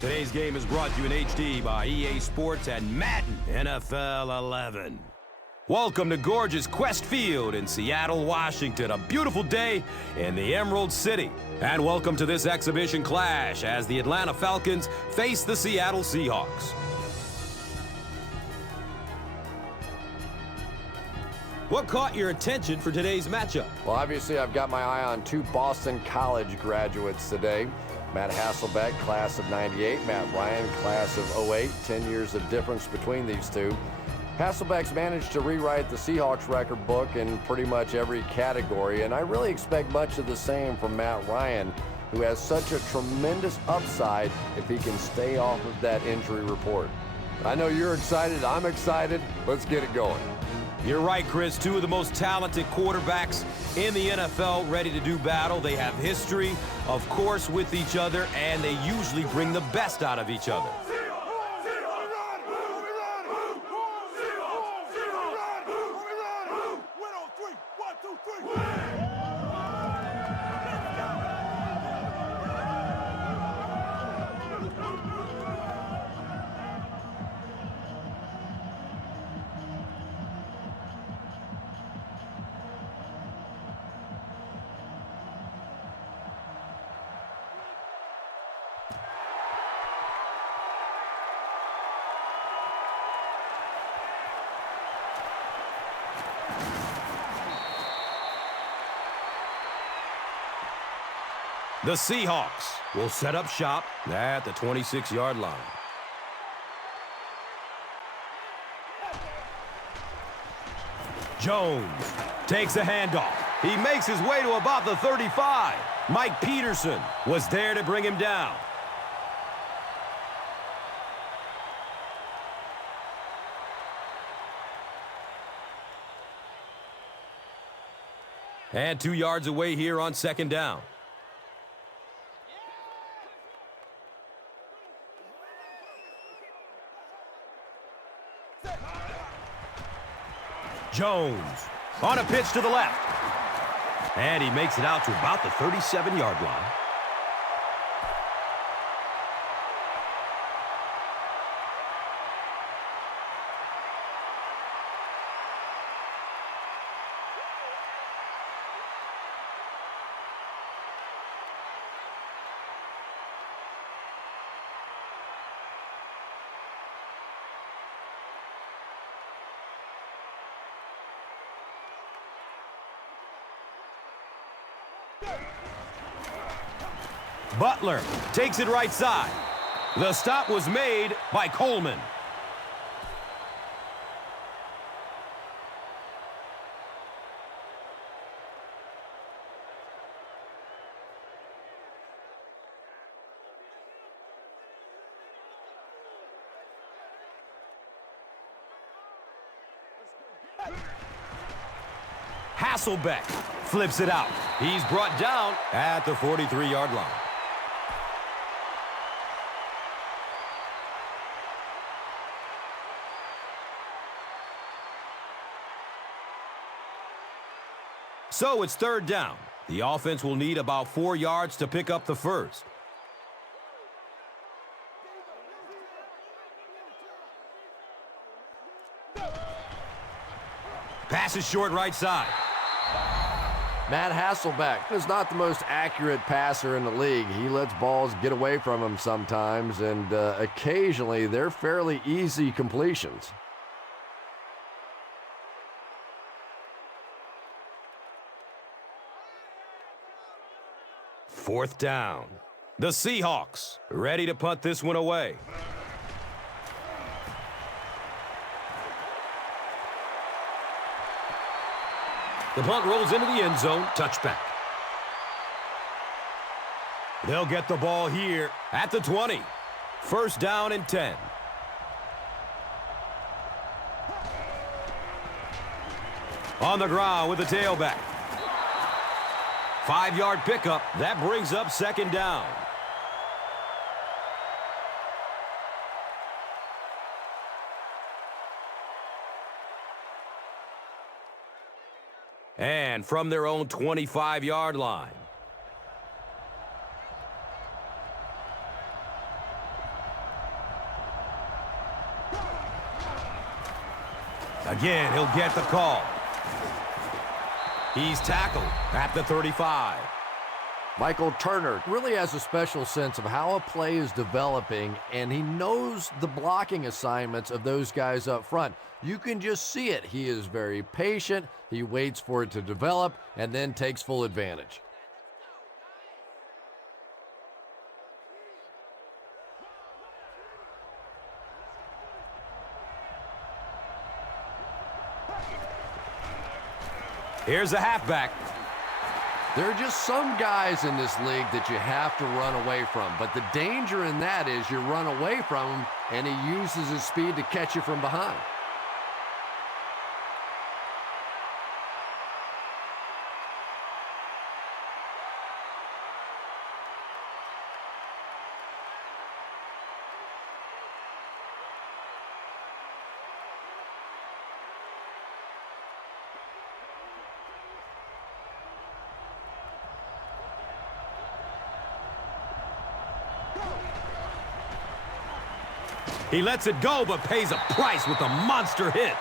Today's game is brought to you in HD by EA Sports and Madden NFL 11. Welcome to gorgeous Quest Field in Seattle, Washington. A beautiful day in the Emerald City. And welcome to this exhibition clash as the Atlanta Falcons face the Seattle Seahawks. What caught your attention for today's matchup? Well, obviously, I've got my eye on two Boston College graduates today. Matt Hasselbeck, class of '98. Matt Ryan, class of '08. 10 years of difference between these two. Hasselbeck's managed to rewrite the Seahawks record book in pretty much every category, and I really expect much of the same from Matt Ryan, who has such a tremendous upside if he can stay off of that injury report. I know you're excited. I'm excited. Let's get it going. You're right, Chris. Two of the most talented quarterbacks in the NFL ready to do battle. They have history, of course, with each other, and they usually bring the best out of each other. The Seahawks will set up shop at the 26-yard line. Jones takes a handoff. He makes his way to about the 35. Mike Peterson was there to bring him down. And 2 yards away here on second down. Jones on a pitch to the left. And he makes it out to about the 37-yard line. Butler takes it right side. The stop was made by Coleman. Hasselbeck flips it out. He's brought down at the 43-yard line. So it's third down. The offense will need about 4 yards to pick up the first. Pass is short right side. Matt Hasselbeck is not the most accurate passer in the league. He lets balls get away from him sometimes, and occasionally they're fairly easy completions. Fourth down. The Seahawks ready to punt this one away. The punt rolls into the end zone. Touchback. They'll get the ball here at the 20. First down and 10. On the ground with the tailback. 5-yard pickup. That brings up second down. And from their own 25-yard line. Again, he'll get the call. He's tackled at the 35. Michael Turner really has a special sense of how a play is developing, and he knows the blocking assignments of those guys up front. You can just see it. He is very patient. He waits for it to develop and then takes full advantage. Here's the halfback. There are just some guys in this league that you have to run away from, but the danger in that is you run away from him and he uses his speed to catch you from behind. He lets it go, but pays a price with a monster hit.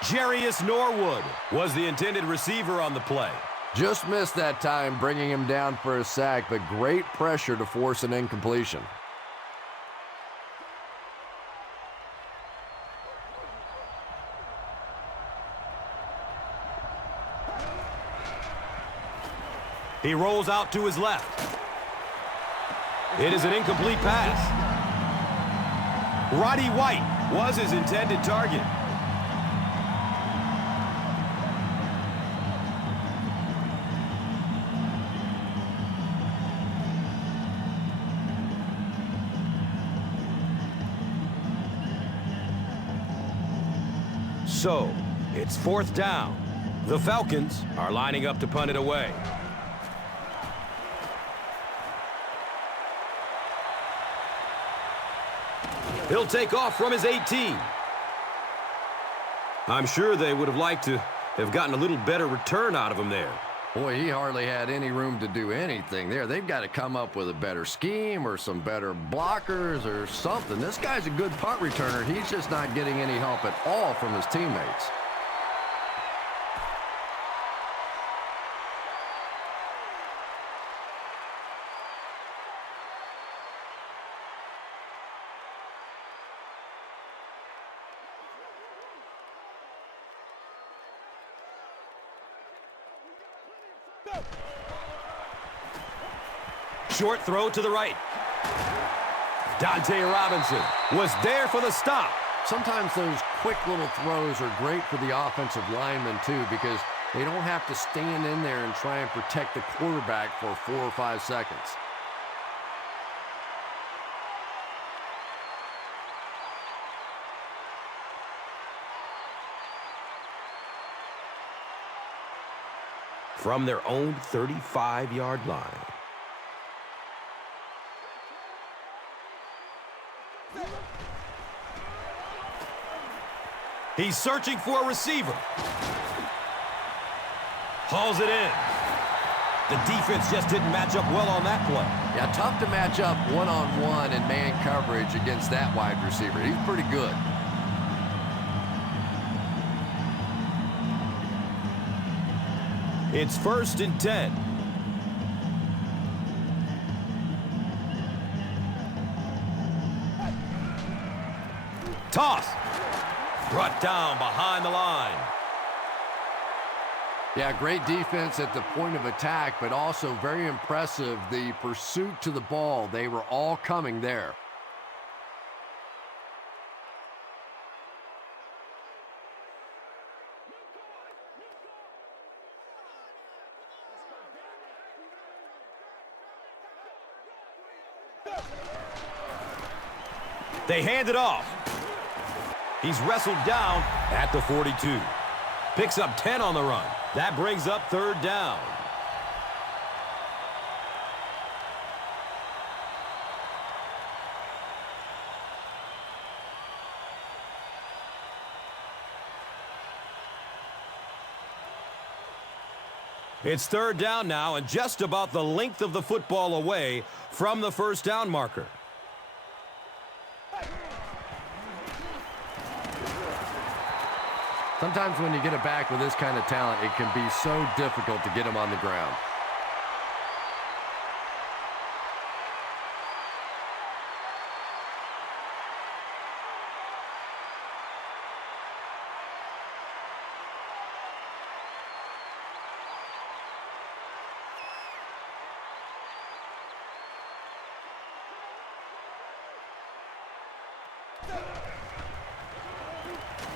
Jarius Norwood was the intended receiver on the play. Just missed that time, bringing him down for a sack, but great pressure to force an incompletion. He rolls out to his left. It is an incomplete pass. Roddy White was his intended target. So, it's 4th down. The Falcons are lining up to punt it away. He'll take off from his 18. I'm sure they would have liked to have gotten a little better return out of him there. Boy, he hardly had any room to do anything there. They've got to come up with a better scheme or some better blockers or something. This guy's a good punt returner. He's just not getting any help at all from his teammates. Short throw to the right. Dante Robinson was there for the stop. Sometimes those quick little throws are great for the offensive linemen, too, because they don't have to stand in there and try and protect the quarterback for 4 or 5 seconds. From their own 35-yard line. He's searching for a receiver. Hauls it in. The defense just didn't match up well on that play. Yeah, tough to match up one-on-one in man coverage against that wide receiver. He's pretty good. It's 1st and 10. Toss. Brought down behind the line. Yeah, great defense at the point of attack, but also very impressive, the pursuit to the ball. They were all coming there. They hand it off. He's wrestled down at the 42. Picks up 10 on the run. That brings up 3rd down. It's 3rd down now and just about the length of the football away from the 1st down marker. Sometimes when you get it back with this kind of talent, it can be so difficult to get him on the ground.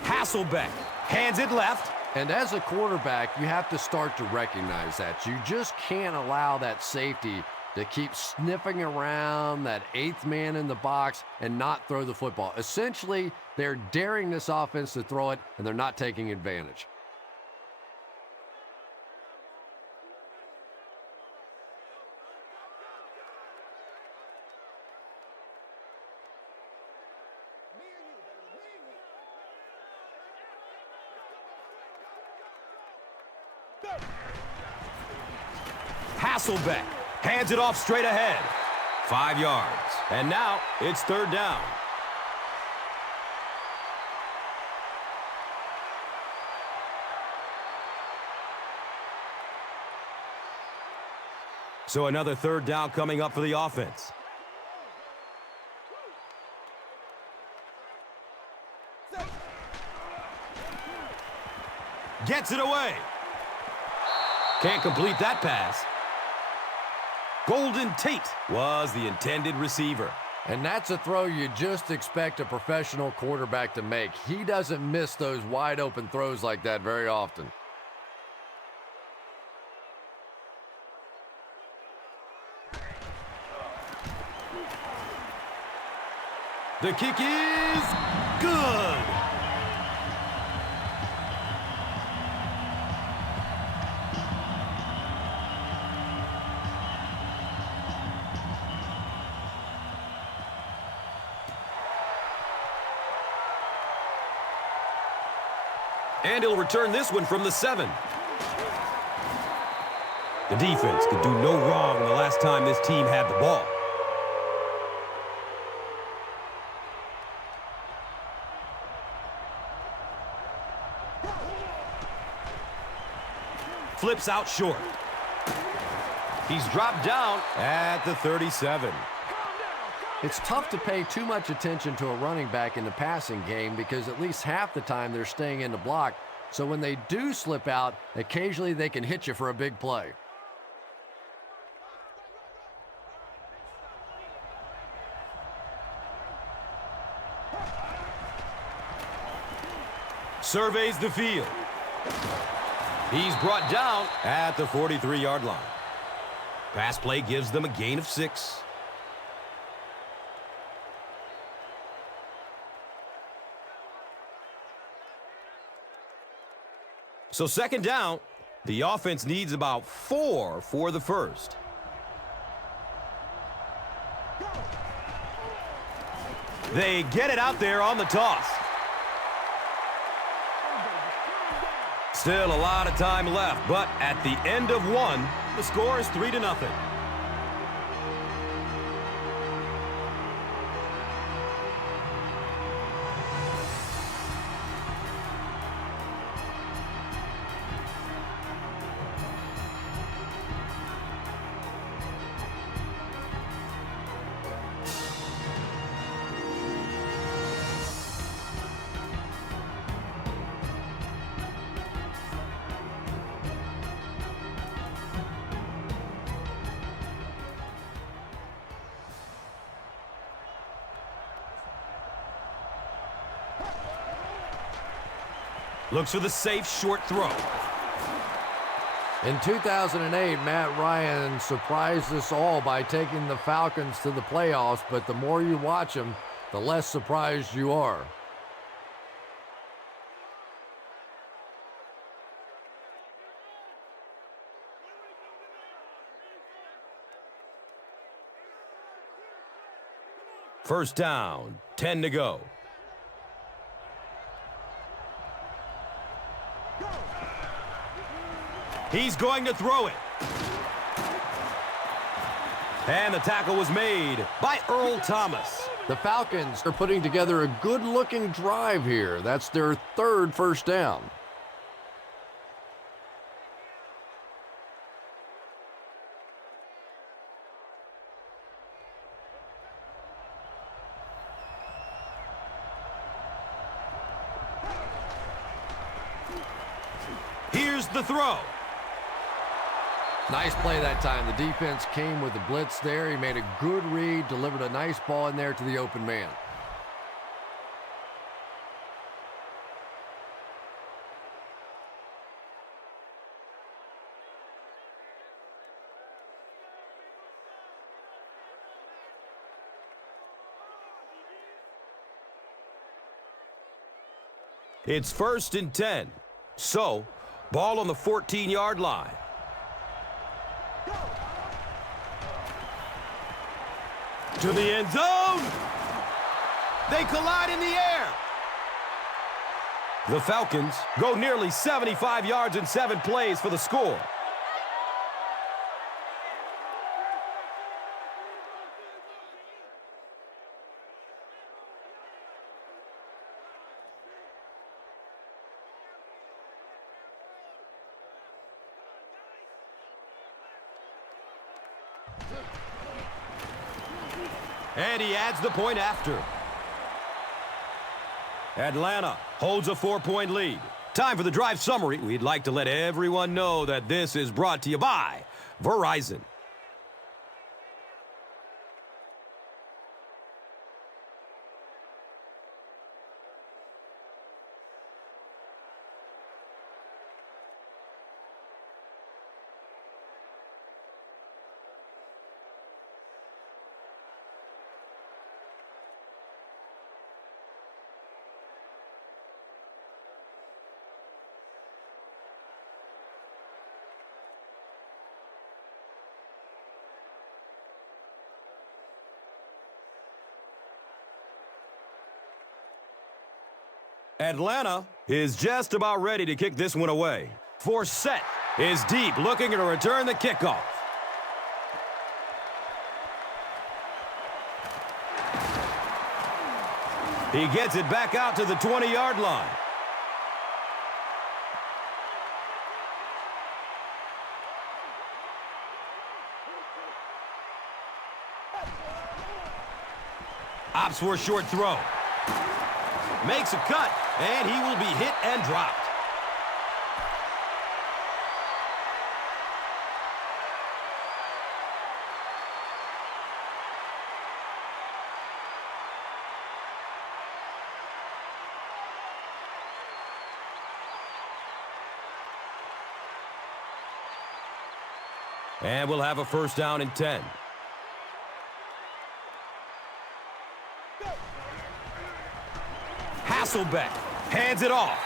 Hasselbeck hands it left. And as a quarterback, you have to start to recognize that. You just can't allow that safety to keep sniffing around that eighth man in the box and not throw the football. Essentially, they're daring this offense to throw it, and they're not taking advantage. Hasselbeck hands it off straight ahead. 5 yards. And now it's third down. So another third down coming up for the offense. Gets it away. Can't complete that pass. Golden Tate was the intended receiver. And that's a throw you just expect a professional quarterback to make. He doesn't miss those wide open throws like that very often. The kick is good. And he'll return this one from the 7. The defense could do no wrong the last time this team had the ball. Flips out short. He's dropped down at the 37. It's tough to pay too much attention to a running back in the passing game because at least half the time they're staying in the block. So when they do slip out, occasionally they can hit you for a big play. Surveys the field. He's brought down at the 43-yard line. Pass play gives them a gain of 6. So second down, the offense needs about 4 for the first. They get it out there on the toss. Still a lot of time left, but at the end of one, the score is 3-0. Looks for the safe short throw. In 2008, Matt Ryan surprised us all by taking the Falcons to the playoffs, but the more you watch them, the less surprised you are. First down, 10 to go. He's going to throw it. And the tackle was made by Earl Thomas. The Falcons are putting together a good-looking drive here. That's their third first down. Here's the throw. Nice play that time. The defense came with the blitz there. He made a good read, delivered a nice ball in there to the open man. It's 1st and 10. So, ball on the 14-yard line. To the end zone. They collide in the air. The Falcons go nearly 75 yards in 7 plays for the score. And he adds the point after. Atlanta holds a 4-point lead. Time for the drive summary. We'd like to let everyone know that this is brought to you by Verizon. Atlanta is just about ready to kick this one away. Forsett is deep, looking to return the kickoff. He gets it back out to the 20-yard line. Opts for a short throw. Makes a cut, and he will be hit and dropped. And we'll have a 1st down and 10. Hasselbeck hands it off.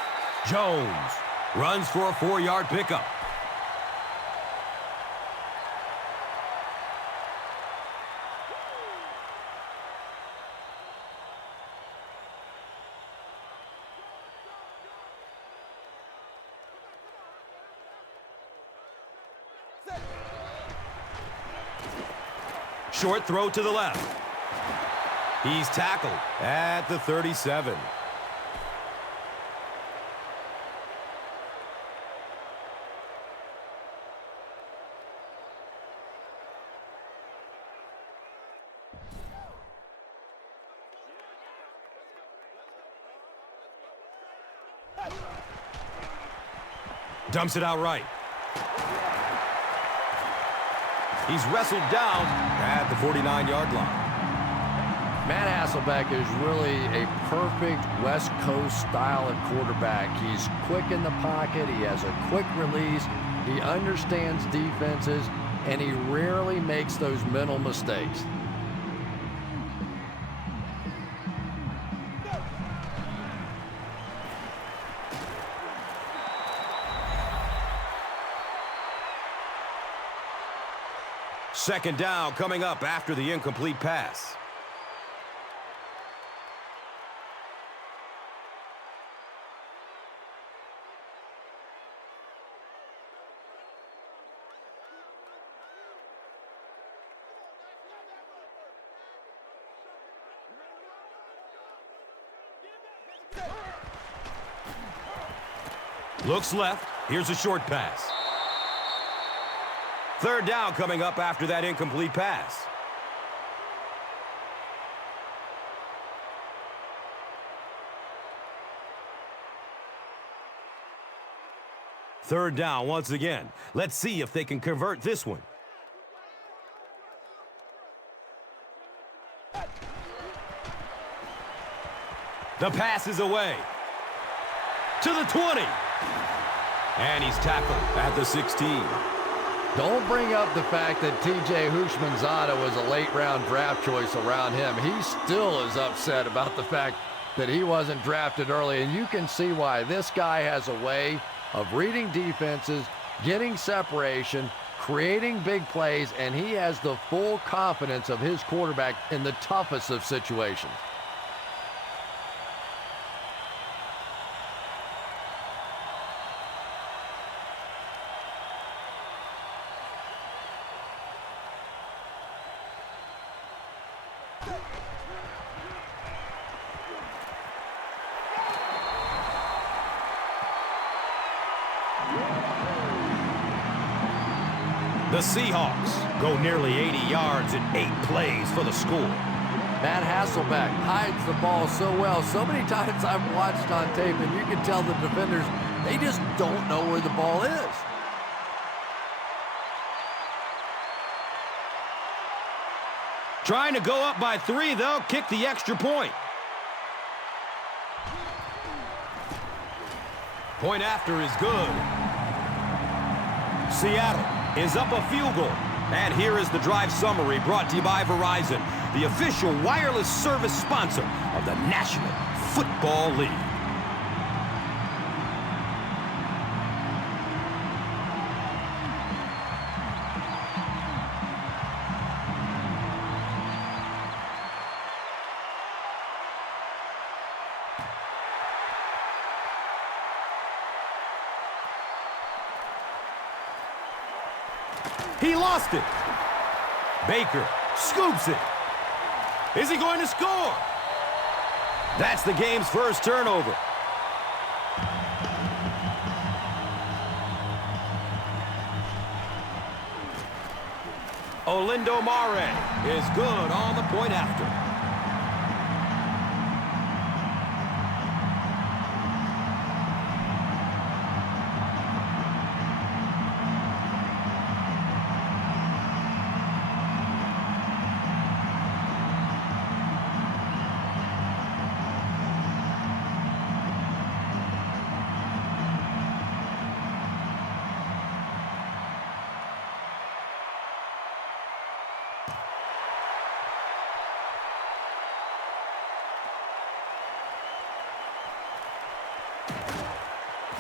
Jones runs for a 4-yard pickup. Short throw to the left. He's tackled at the 37. Dumps it out right. He's wrestled down at the 49-yard line. Matt Hasselbeck is really a perfect West Coast style of quarterback. He's quick in the pocket. He has a quick release. He understands defenses, and he rarely makes those mental mistakes. Second down coming up after the incomplete pass. Looks left. Here's a short pass. Third down coming up after that incomplete pass. Third down once again. Let's see if they can convert this one. The pass is away. To the 20. And he's tackled at the 16. Don't bring up the fact that T.J. Houshmandzadeh was a late-round draft choice around him. He still is upset about the fact that he wasn't drafted early, and you can see why. This guy has a way of reading defenses, getting separation, creating big plays, and he has the full confidence of his quarterback in the toughest of situations. The Seahawks go nearly 80 yards in 8 plays for the score. Matt Hasselbeck hides the ball so well. So many times I've watched on tape, and you can tell the defenders, they just don't know where the ball is. Trying to go up by 3, they'll kick the extra point. Point after is good. Seattle is up a field goal. And here is the drive summary brought to you by Verizon, the official wireless service sponsor of the National Football League. He lost it. Baker scoops it. Is he going to score? That's the game's first turnover. Olindo Mare is good on the point after.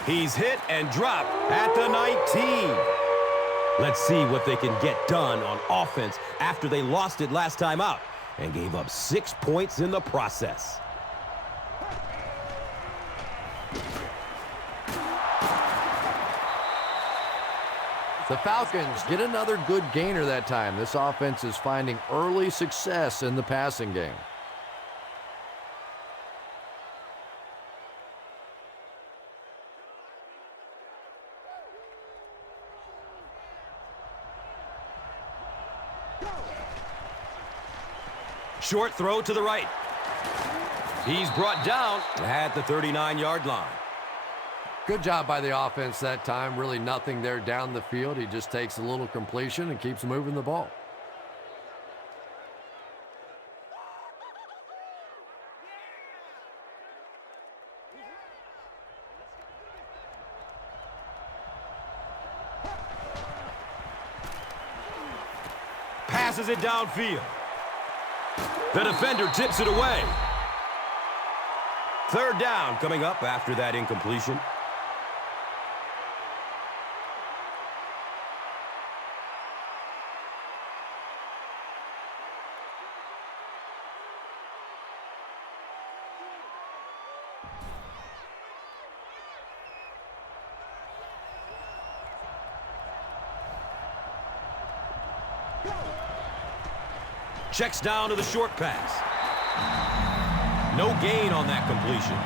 He's hit and dropped at the 19. Let's see what they can get done on offense after they lost it last time out and gave up 6 points in the process. The Falcons get another good gainer that time. This offense is finding early success in the passing game. Short throw to the right. He's brought down at the 39-yard line. Good job by the offense that time. Really nothing there down the field. He just takes a little completion and keeps moving the ball. Passes it downfield. The defender tips it away. Third down coming up after that incompletion. Checks down to the short pass. No gain on that completion.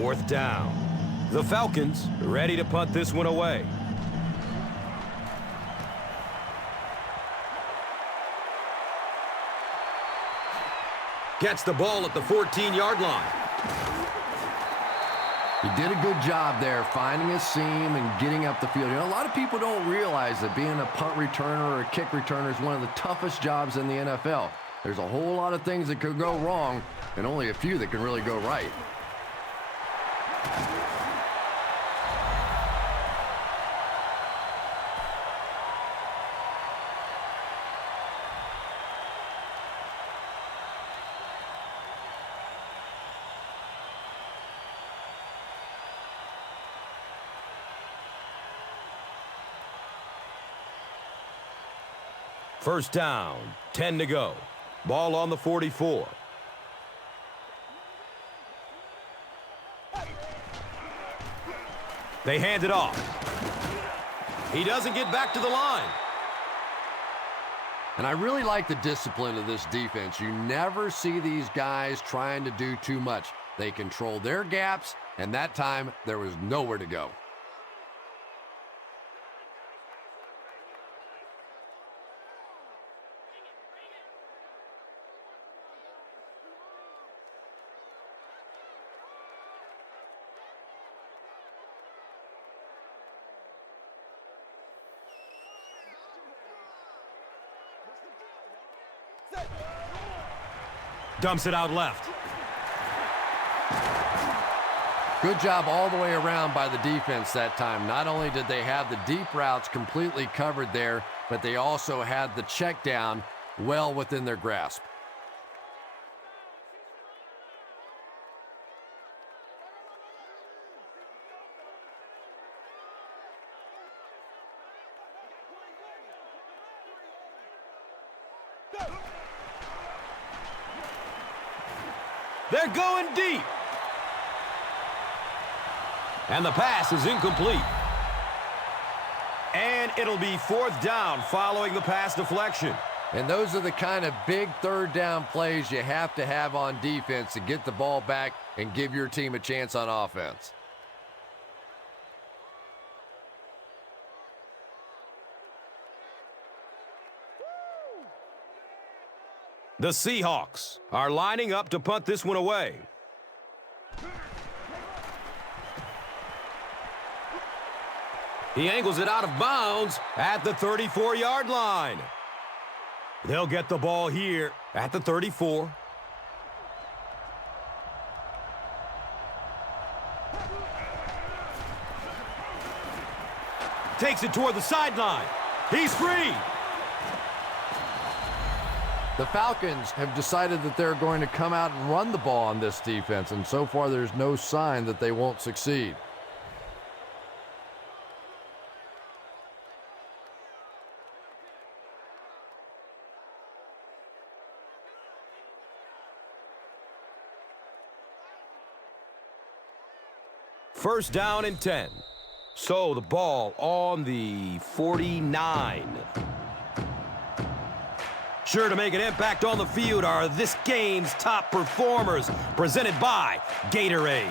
4th down. The Falcons ready to punt this one away. Gets the ball at the 14-yard line. He did a good job there finding a seam and getting up the field. You know, a lot of people don't realize that being a punt returner or a kick returner is one of the toughest jobs in the NFL. There's a whole lot of things that could go wrong and only a few that can really go right. First down, 10 to go. Ball on the 44. They hand it off. He doesn't get back to the line. And I really like the discipline of this defense. You never see these guys trying to do too much. They control their gaps, and that time there was nowhere to go. Dumps it out left. Good job all the way around by the defense that time. Not only did they have the deep routes completely covered there, but they also had the check down well within their grasp. They're going deep. And the pass is incomplete. And it'll be 4th down following the pass deflection. And those are the kind of big 3rd down plays you have to have on defense to get the ball back and give your team a chance on offense. The Seahawks are lining up to punt this one away. He angles it out of bounds at the 34-yard line. They'll get the ball here at the 34. Takes it toward the sideline. He's free. The Falcons have decided that they're going to come out and run the ball on this defense, and so far there's no sign that they won't succeed. First down and 10. So the ball on the 49. Sure to make an impact on the field are this game's top performers, presented by Gatorade.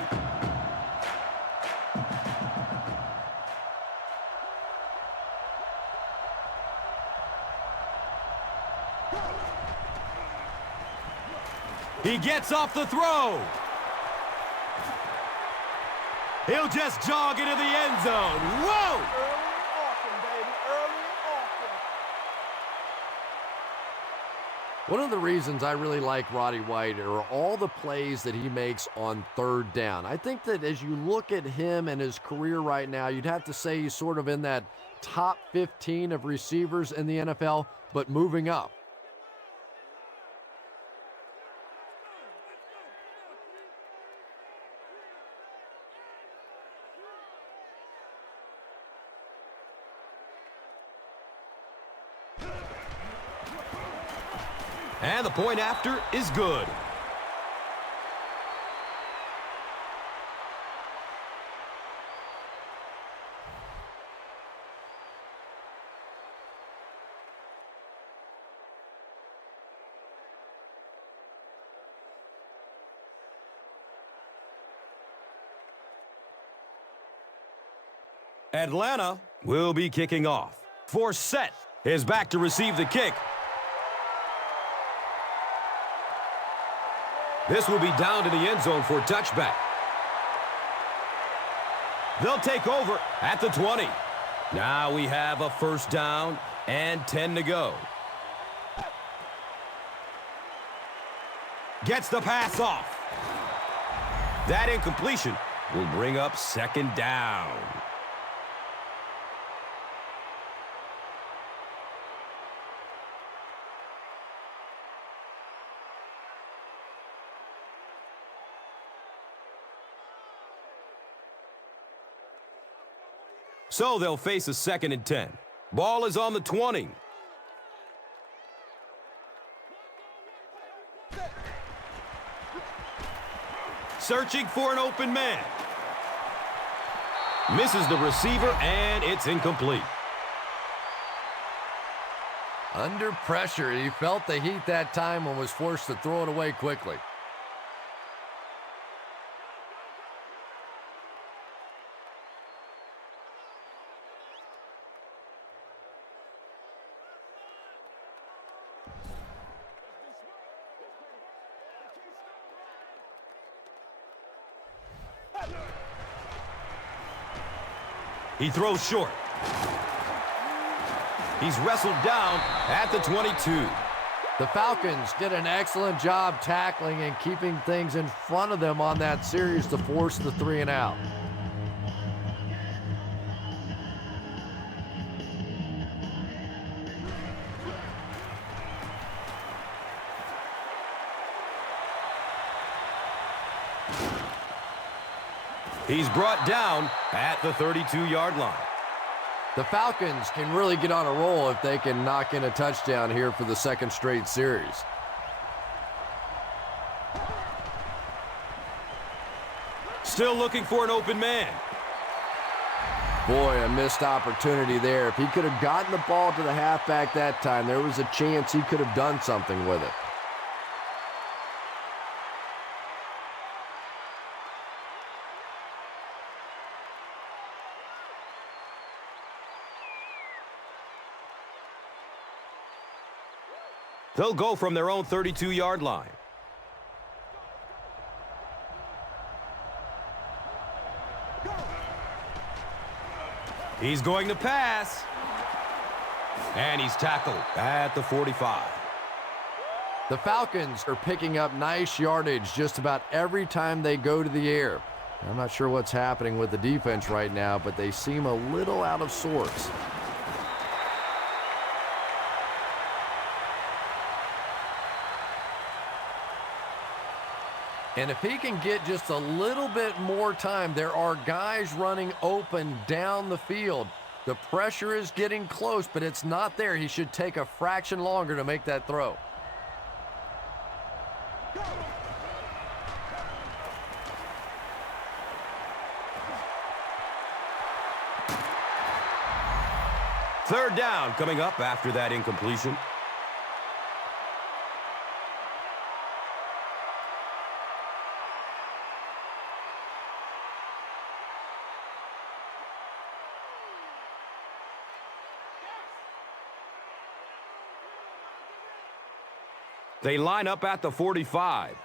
He gets off the throw. He'll just jog into the end zone. Whoa! One of the reasons I really like Roddy White are all the plays that he makes on 3rd down. I think that as you look at him and his career right now, you'd have to say he's sort of in that top 15 of receivers in the NFL, but moving up. And the point after is good. Atlanta will be kicking off. Forsett is back to receive the kick. This will be down to the end zone for a touchback. They'll take over at the 20. Now we have a first down and 10 to go. Gets the pass off. That incompletion will bring up second down. So they'll face a 2nd and 10. Ball is on the 20. Searching for an open man. Misses the receiver, and it's incomplete. Under pressure, he felt the heat that time and was forced to throw it away quickly. He throws short. He's wrestled down at the 22. The Falcons did an excellent job tackling and keeping things in front of them on that series to force the 3 and out. He's brought down at the 32-yard line. The Falcons can really get on a roll if they can knock in a touchdown here for the 2nd straight series. Still looking for an open man. Boy, a missed opportunity there. If he could have gotten the ball to the halfback that time, there was a chance he could have done something with it. They'll go from their own 32-yard line. He's going to pass. And he's tackled at the 45. The Falcons are picking up nice yardage just about every time they go to the air. I'm not sure what's happening with the defense right now, but they seem a little out of sorts. And if he can get just a little bit more time, there are guys running open down the field. The pressure is getting close, but it's not there. He should take a fraction longer to make that throw. Third down coming up after that incompletion. They line up at the 45.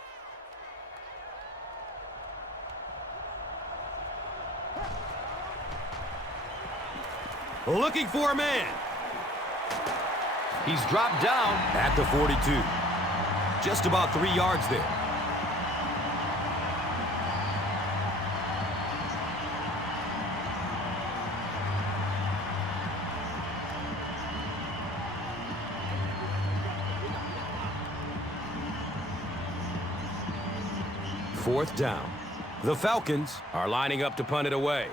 Looking for a man. He's dropped down at the 42. Just about 3 yards there. Fourth down. The Falcons are lining up to punt it away.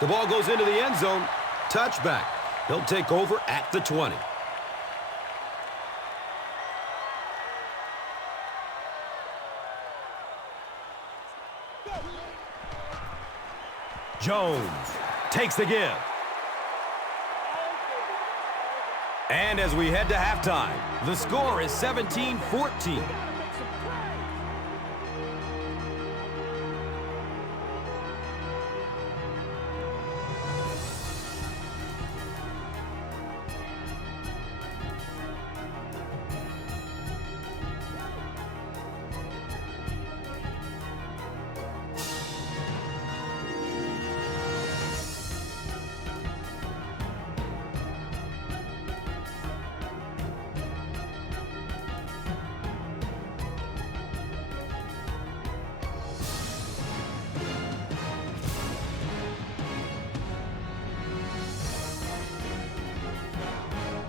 The ball goes into the end zone. Touchback. He'll take over at the 20. Jones takes the give. And as we head to halftime, the score is 17-14.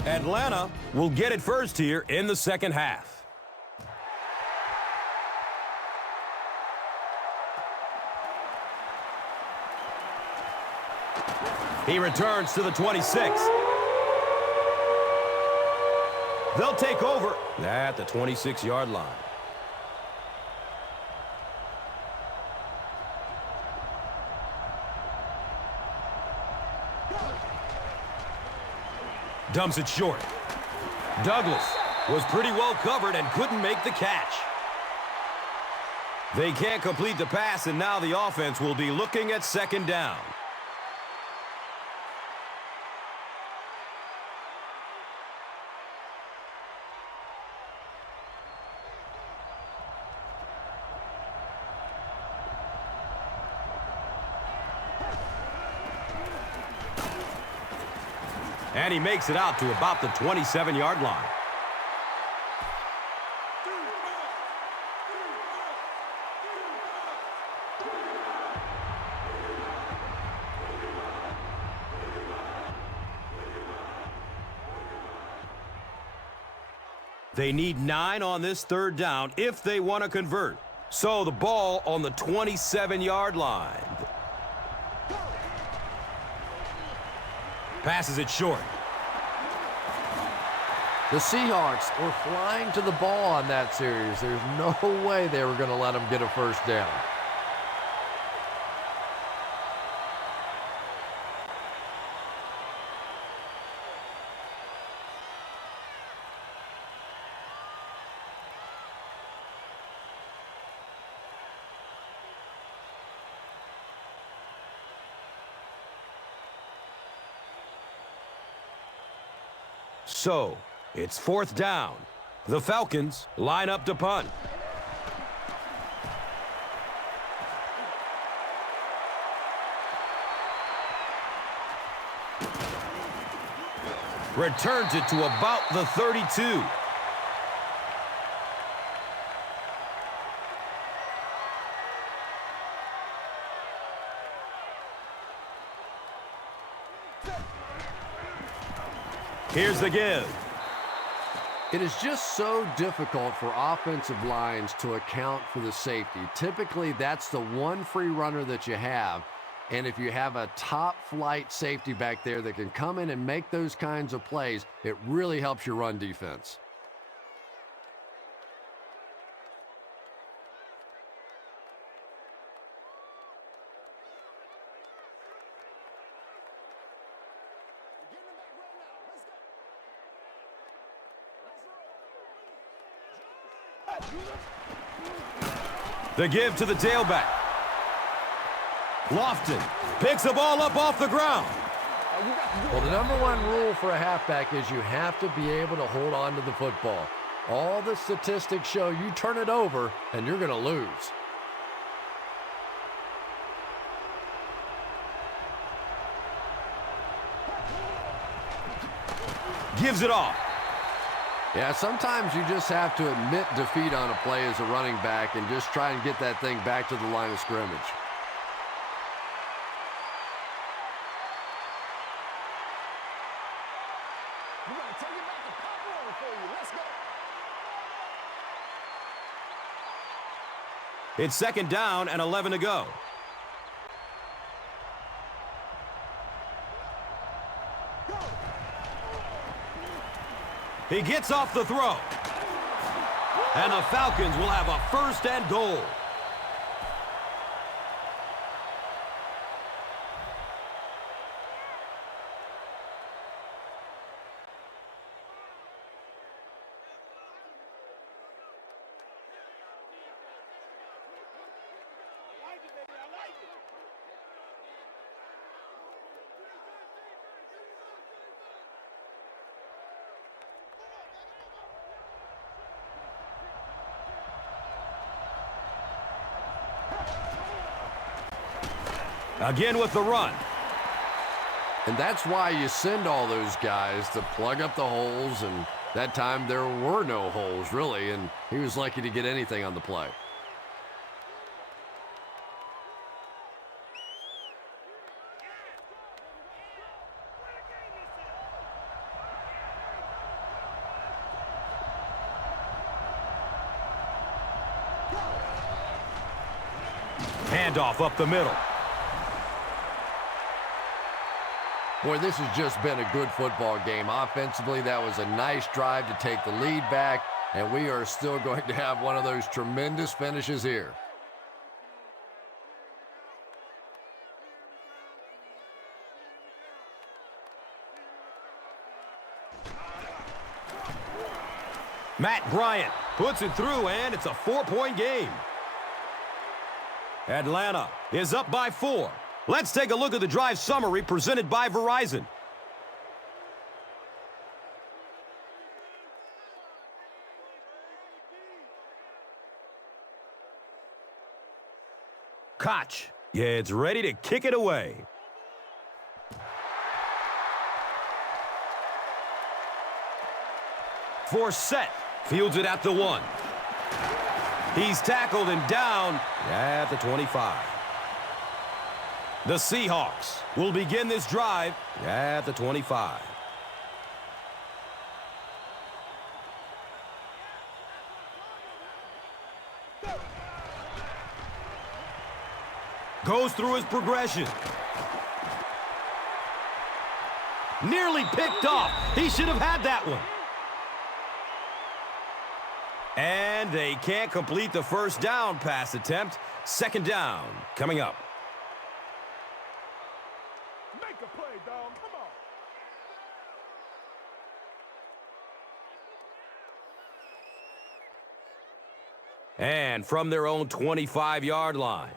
Atlanta will get it first here in the second half. He returns to the 26. They'll take over at the 26-yard line. Dumps it short. Douglas was pretty well covered and couldn't make the catch. They can't complete the pass, and now the offense will be looking at second down. And he makes it out to about the 27-yard line. They need 9 on this third down if they want to convert. So the ball on the 27-yard line. Passes it short. The Seahawks were flying to the ball on that series. There's no way they were going to let them get a first down. So, it's fourth down. The Falcons line up to punt. Returns it to about the 32. Here's the give. It is just so difficult for offensive lines to account for the safety. Typically, that's the one free runner that you have. And if you have a top-flight safety back there that can come in and make those kinds of plays, it really helps your run defense. The give to the tailback. Lofton picks the ball up off the ground. Well, the number one rule for a halfback is you have to be able to hold on to the football. All the statistics show you turn it over and you're going to lose. Gives it off. Yeah, sometimes you just have to admit defeat on a play as a running back and just try and get that thing back to the line of scrimmage. We're going to take it back to pop over for you. Let's go. It's second down and 11 to go. He gets off the throw. And the Falcons will have a first and goal. Again with the run. And that's why you send all those guys to plug up the holes, and that time there were no holes, really, and he was lucky to get anything on the play. Handoff up the middle. Boy, this has just been a good football game. Offensively, that was a nice drive to take the lead back, and we are still going to have one of those tremendous finishes here. Matt Bryant puts it through, and it's a 4-point game. Atlanta is up by 4. Let's take a look at the drive summary presented by Verizon. Koch gets ready to kick it away. Forsett fields it at the 1. He's tackled and down at the 25. The Seahawks will begin this drive at the 25. Goes through his progression. Nearly picked off. He should have had that one. And they can't complete the first down pass attempt. Second down coming up. Make a play, dog. Come on. And from their own 25-yard line.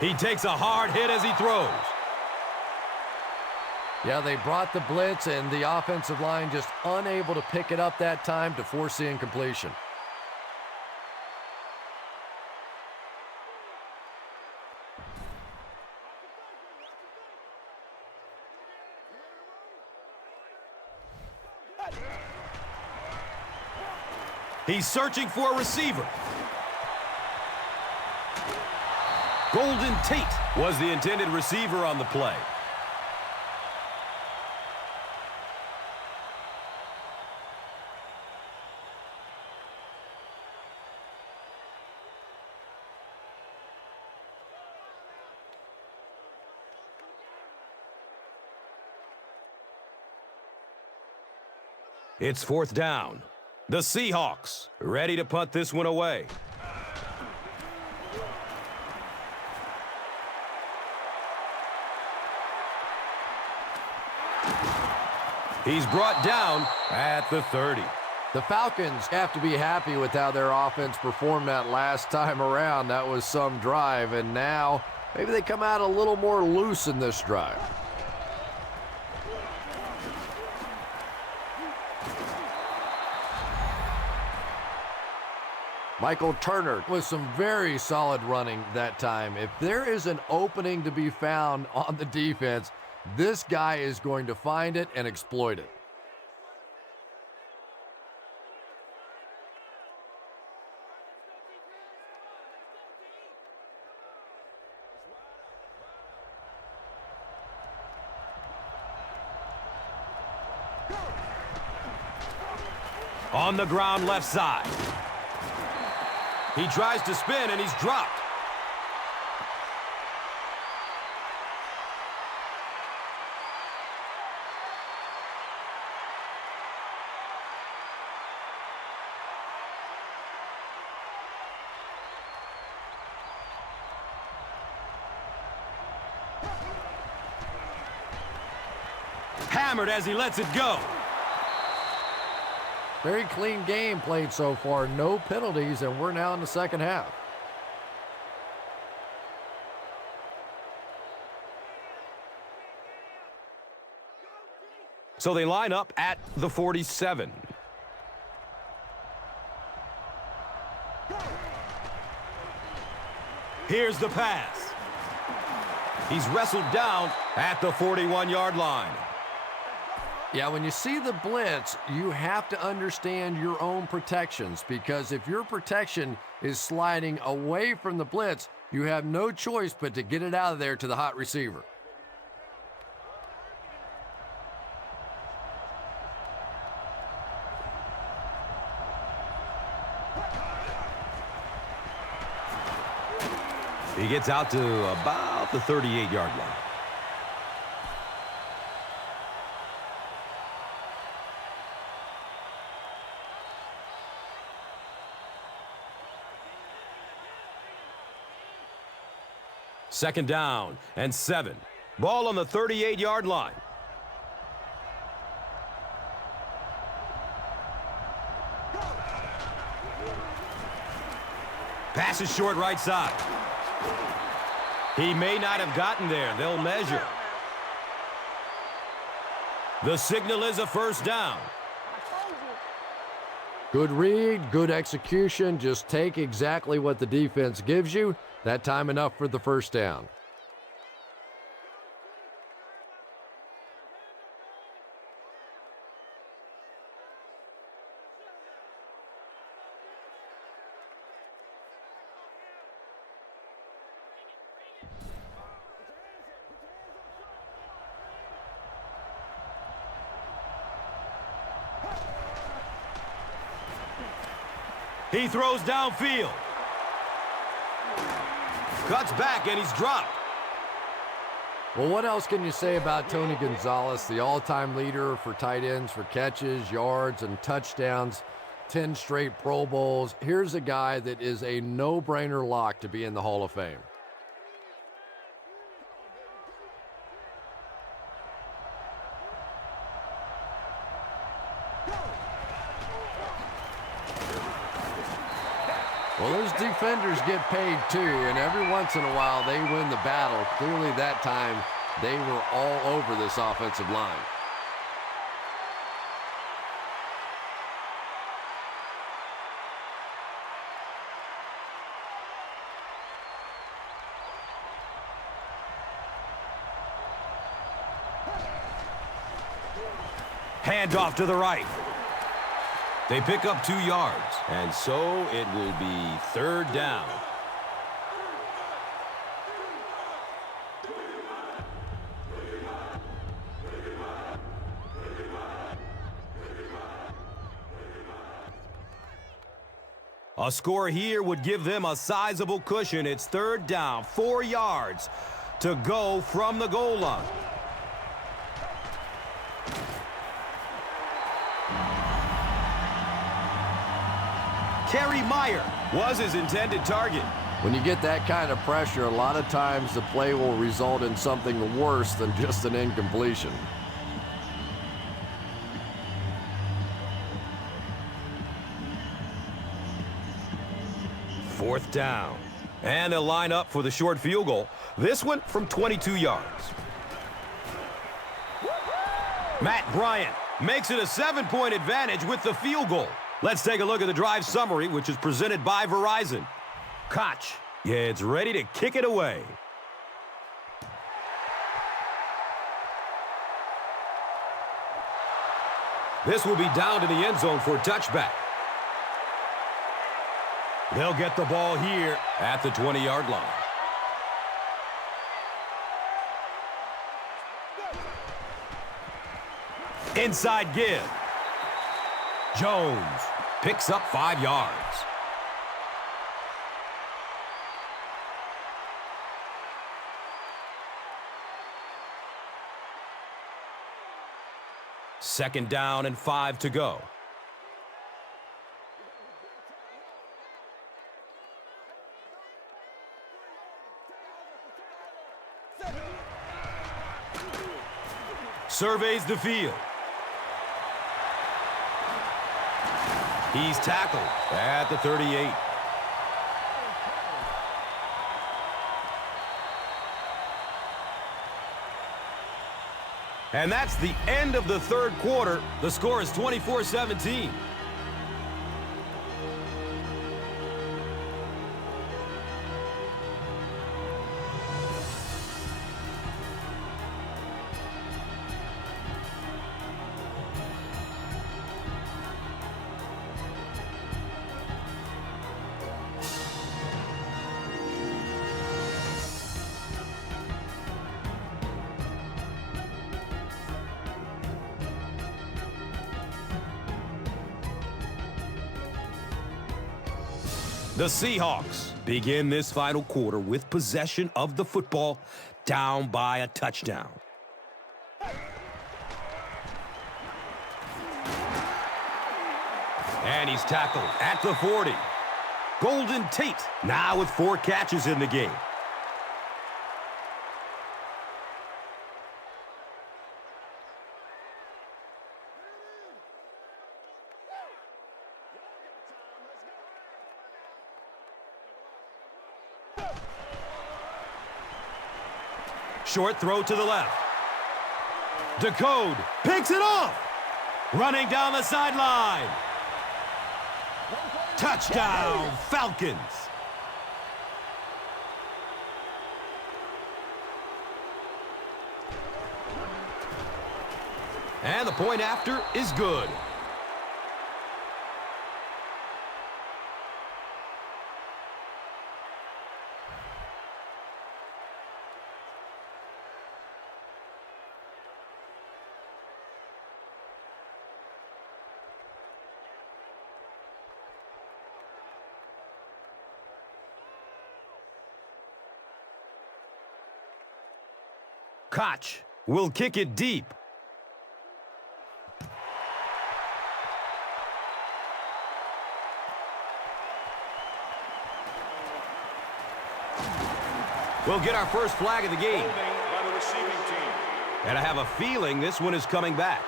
He takes a hard hit as he throws. Yeah, they brought the blitz, and the offensive line just unable to pick it up that time to force the incompletion. He's searching for a receiver. Golden Tate was the intended receiver on the play. It's fourth down. The Seahawks ready to punt this one away. He's brought down at the 30. The Falcons have to be happy with how their offense performed that last time around. That was some drive, and now maybe they come out a little more loose in this drive. Michael Turner with some very solid running that time. If there is an opening to be found on the defense, this guy is going to find it and exploit it. On the ground left side. He tries to spin and he's dropped. Hammered as he lets it go. Very clean game played so far. No penalties, and we're now in the second half. So they line up at the 47. Here's the pass. He's wrestled down at the 41-yard line. Yeah, when you see the blitz, you have to understand your own protections, because if your protection is sliding away from the blitz, you have no choice but to get it out of there to the hot receiver. He gets out to about the 38-yard line. Second down and 7. Ball on the 38-yard line. Pass is short right side. He may not have gotten there. They'll measure. The signal is a first down. Good read, good execution. Just take exactly what the defense gives you. That time enough for the first down. He throws downfield. Cuts back and he's dropped. Well, what else can you say about Tony Gonzalez, the all-time leader for tight ends for catches, yards, and touchdowns, 10 straight Pro Bowls? Here's a guy that is a no-brainer lock to be in the Hall of Fame. Well, those defenders get paid too, and every once in a while they win the battle. Clearly that time they were all over this offensive line. Hand off to the right. They pick up 2 yards, and so it will be third down. A score here would give them a sizable cushion. It's third down, 4 yards to go from the goal line. Kerry Meyer was his intended target. When you get that kind of pressure, a lot of times the play will result in something worse than just an incompletion. Fourth down. And they'll line up for the short field goal. This one from 22 yards. Matt Bryant makes it a 7-point advantage with the field goal. Let's take a look at the drive summary, which is presented by Verizon. Koch gets ready to kick it away. This will be down to the end zone for a touchback. They'll get the ball here at the 20-yard line. Inside give. Jones picks up 5 yards. Second down and 5 to go. Surveys the field. He's tackled at the 38. And that's the end of the third quarter. The score is 24-17. The Seahawks begin this final quarter with possession of the football, down by a touchdown. And he's tackled at the 40. Golden Tate now with 4 catches in the game. Short throw to the left. Decode picks it off. Running down the sideline. Touchdown, Falcons. And the point after is good. Koch will kick it deep. We'll get our first flag of the game. By the receiving team. And I have a feeling this one is coming back.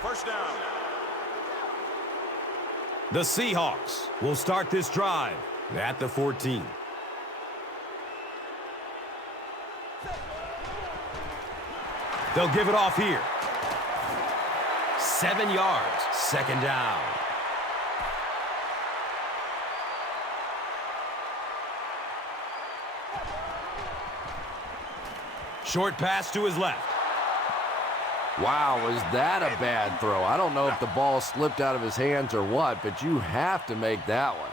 First down. The Seahawks will start this drive at the 14. They'll give it off here. 7 yards, second down. Short pass to his left. Wow, was that a bad throw? I don't know if the ball slipped out of his hands or what, but you have to make that one.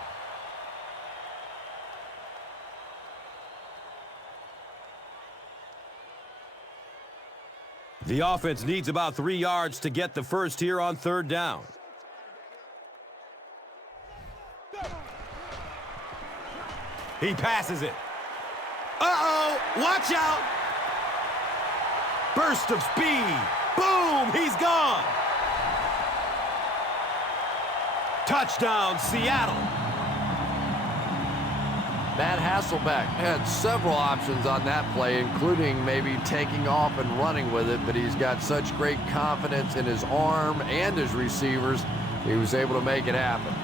The offense needs about 3 yards to get the first here on third down. He passes it. Uh-oh, watch out. Burst of speed. Boom, he's gone. Touchdown, Seattle. Matt Hasselbeck had several options on that play, including maybe taking off and running with it, but he's got such great confidence in his arm and his receivers, he was able to make it happen.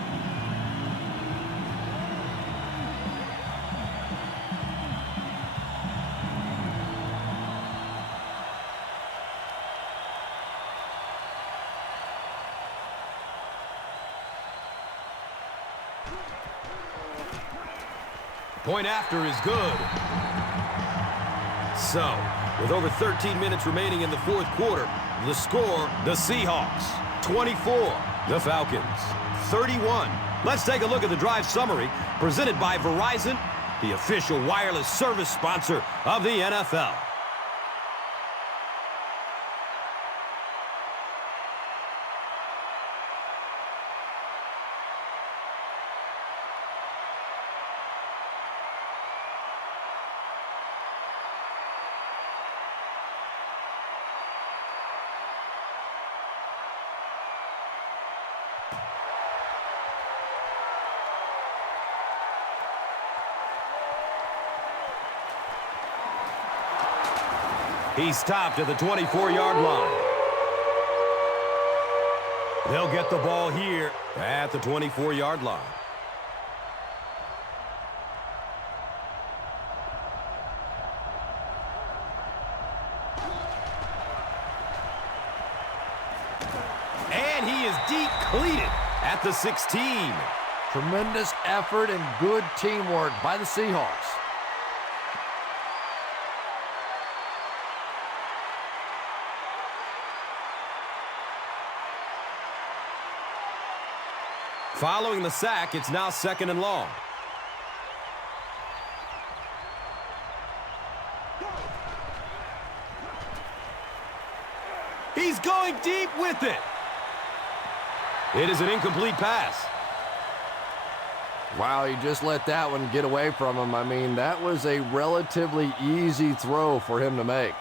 Point after is good. So, with over 13 minutes remaining in the fourth quarter, the score, the Seahawks, 24. The Falcons, 31. Let's take a look at the drive summary presented by Verizon, the official wireless service sponsor of the NFL. He stopped at the 24-yard line. They'll get the ball here at the 24-yard line. And he is deep cleated at the 16. Tremendous effort and good teamwork by the Seahawks. Following the sack, it's now 2nd and long. He's going deep with it. It is an incomplete pass. Wow, he just let that one get away from him. I mean, that was a relatively easy throw for him to make.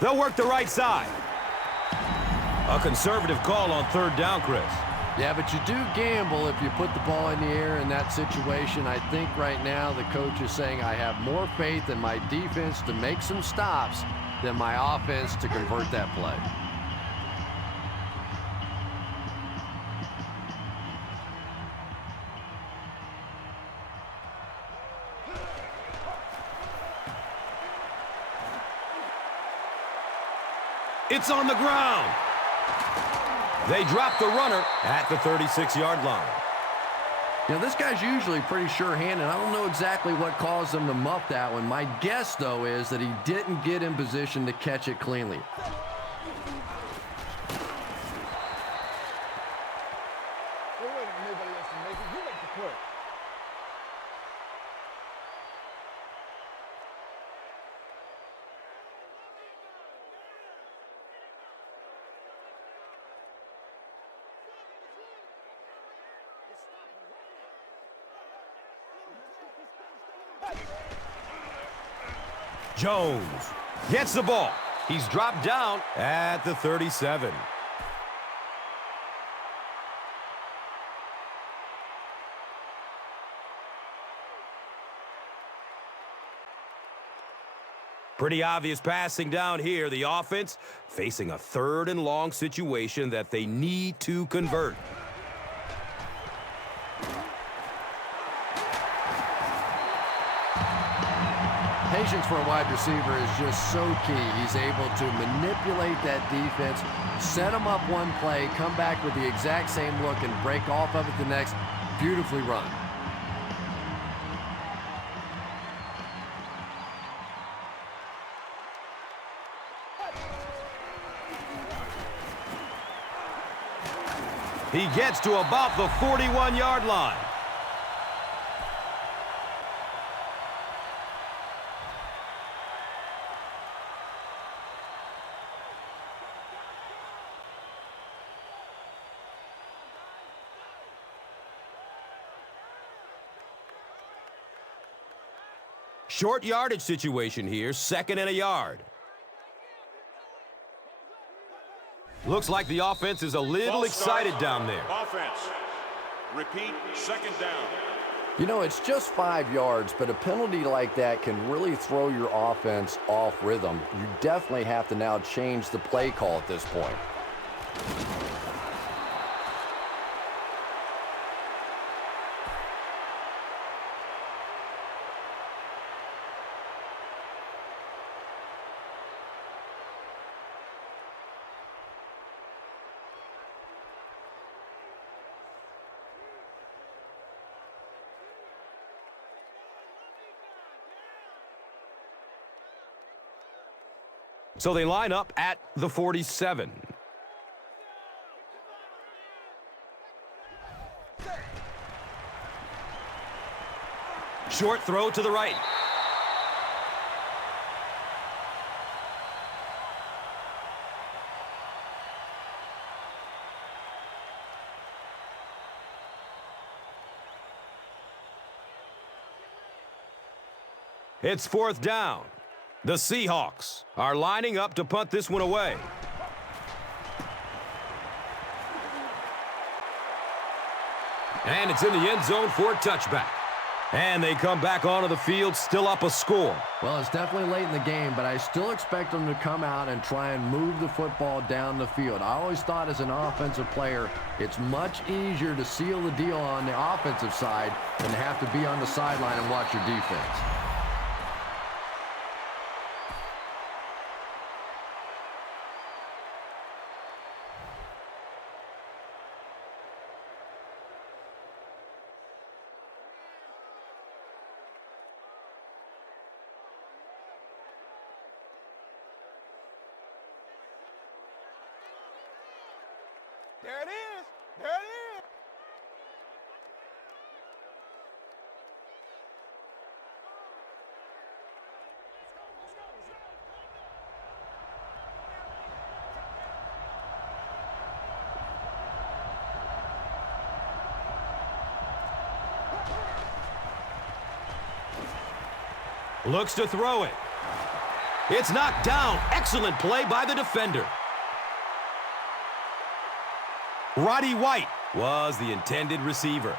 They'll work the right side. A conservative call on 3rd down, Chris. Yeah, but you do gamble if you put the ball in the air in that situation. I think right now the coach is saying I have more faith in my defense to make some stops than my offense to convert that play. It's on the ground. They drop the runner at the 36-yard line. Now, this guy's usually pretty sure-handed. I don't know exactly what caused him to muff that one. My guess, though, is that he didn't get in position to catch it cleanly. Jones gets the ball. He's dropped down at the 37. Pretty obvious passing down here. The offense facing a 3rd and long situation that they need to convert. Patience for a wide receiver is just so key. He's able to manipulate that defense, set them up one play, come back with the exact same look, and break off of it the next. Beautifully run. He gets to about the 41-yard line. Short yardage situation here, 2nd and a yard. Looks like the offense is a little excited down there. Offense. Repeat, 2nd down. You know, it's just 5 yards, but a penalty like that can really throw your offense off rhythm. You definitely have to now change the play call at this point. So they line up at the 47. Short throw to the right. It's 4th down. The Seahawks are lining up to punt this one away. And it's in the end zone for a touchback. And they come back onto the field, still up a score. Well, it's definitely late in the game, but I still expect them to come out and try and move the football down the field. I always thought as an offensive player, it's much easier to seal the deal on the offensive side than to have to be on the sideline and watch your defense. There it is. There it is. Looks to throw it. It's knocked down. Excellent play by the defender. Roddy White was the intended receiver.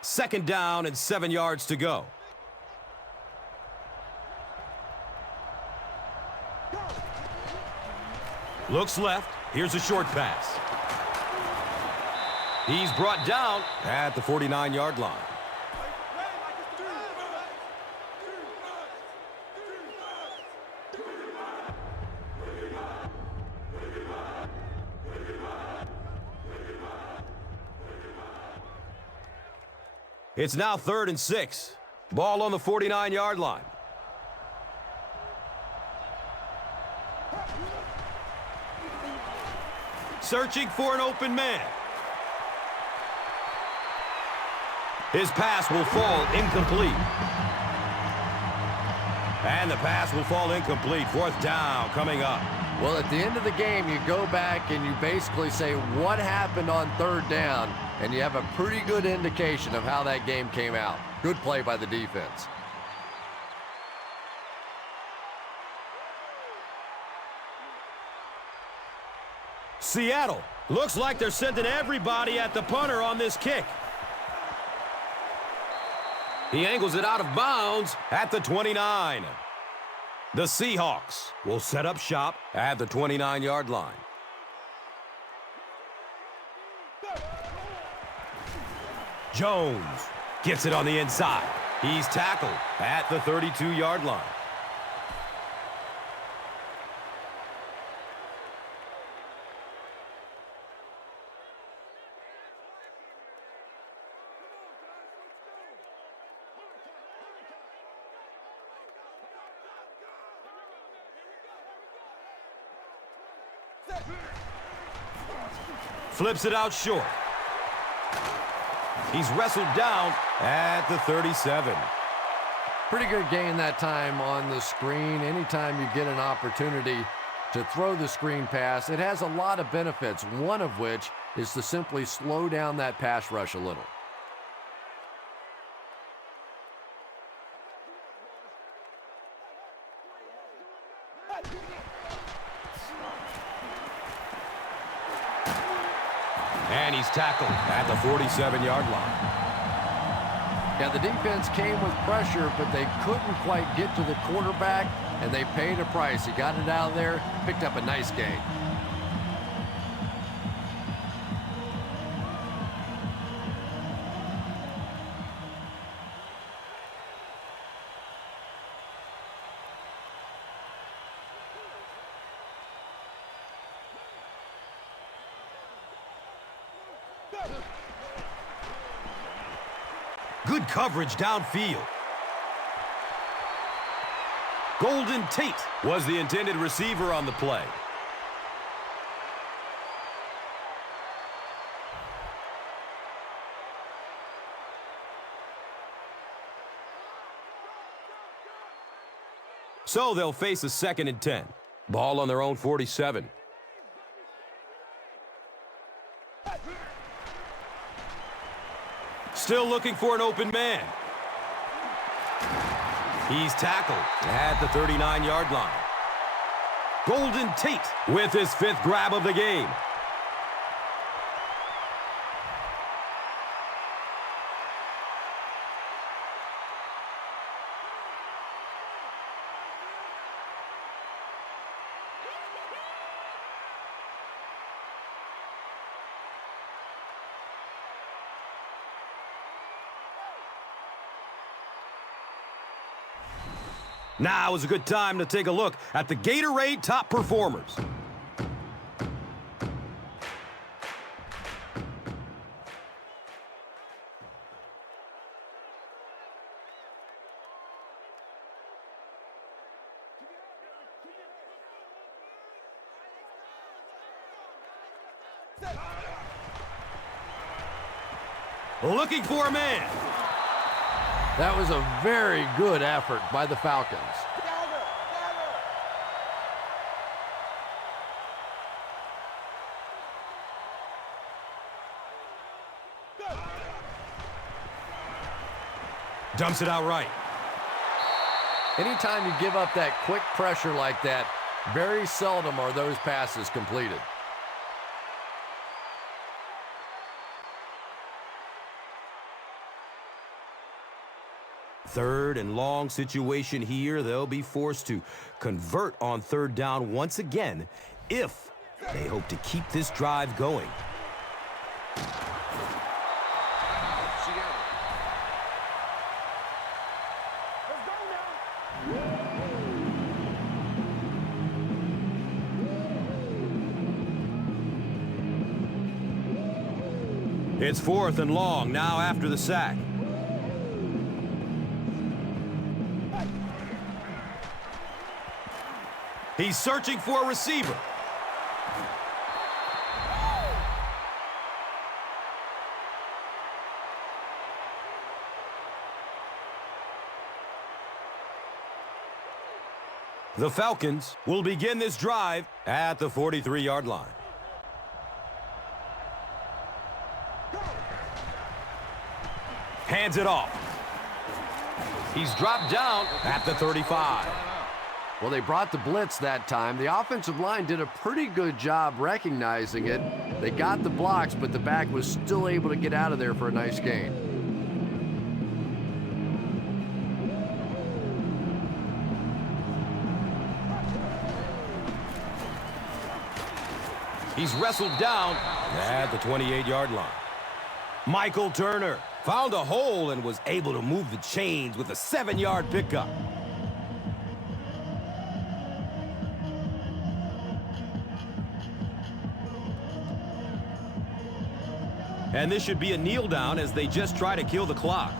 Second down and 7 yards to go. Looks left. Here's a short pass. He's brought down at the 49-yard line. It's now 3rd and 6. Ball on the 49-yard line. Searching for an open man. His pass will fall incomplete. And the pass will fall incomplete. 4th down coming up. Well, at the end of the game, you go back and you basically say, what happened on 3rd down? And you have a pretty good indication of how that game came out. Good play by the defense. Seattle looks like they're sending everybody at the punter on this kick. He angles it out of bounds at the 29. The Seahawks will set up shop at the 29-yard line. Jones gets it on the inside. He's tackled at the 32-yard line. Flips it out short. He's wrestled down at the 37. Pretty good gain that time on the screen. Anytime you get an opportunity to throw the screen pass, it has a lot of benefits, one of which is to simply slow down that pass rush a little. And he's tackled at the 47-yard line. Yeah, the defense came with pressure, but they couldn't quite get to the quarterback, and they paid a price. He got it out of there, picked up a nice gain. Good coverage downfield. Golden Tate was the intended receiver on the play. So they'll face a 2nd and 10. Ball on their own 47. Still looking for an open man. He's tackled at the 39-yard line. Golden Tate with his 5th grab of the game. Now is a good time to take a look at the Gatorade top performers. Looking for a man. That was a very good effort by the Falcons. Dumps it out right. Anytime you give up that quick pressure like that, very seldom are those passes completed. Third and long situation here. They'll be forced to convert on 3rd down once again if they hope to keep this drive going. It's 4th and long now after the sack. He's searching for a receiver. The Falcons will begin this drive at the 43-yard line. Hands it off. He's dropped down at the 35. Well, they brought the blitz that time. The offensive line did a pretty good job recognizing it. They got the blocks, but the back was still able to get out of there for a nice gain. He's wrestled down at the 28-yard line. Michael Turner found a hole and was able to move the chains with a 7-yard pickup. And this should be a kneel down as they just try to kill the clock.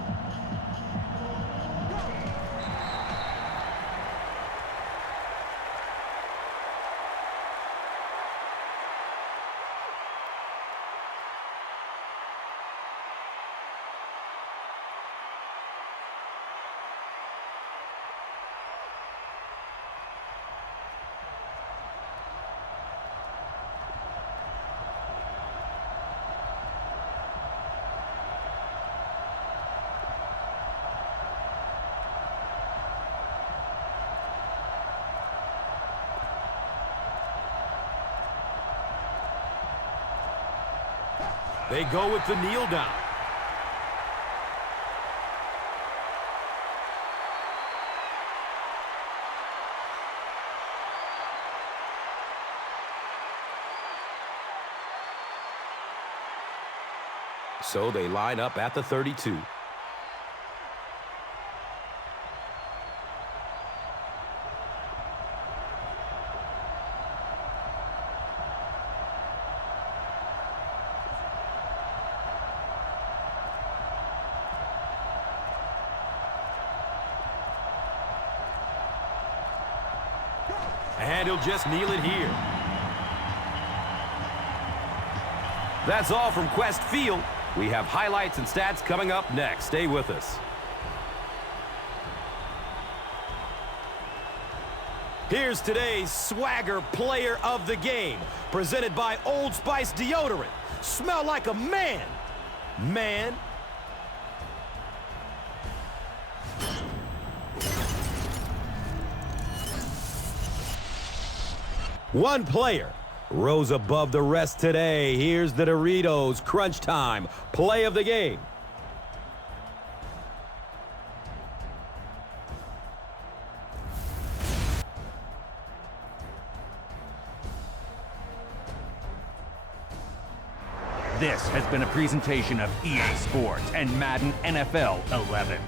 They go with the kneel down. So they line up at the 32. And he'll just kneel it here. That's all from Quest Field. We have highlights and stats coming up next. Stay with us. Here's today's Swagger Player of the Game, presented by Old Spice Deodorant. Smell like a man. Man. One player rose above the rest today. Here's the Doritos Crunch Time play of the game. This has been a presentation of EA Sports and Madden NFL 11.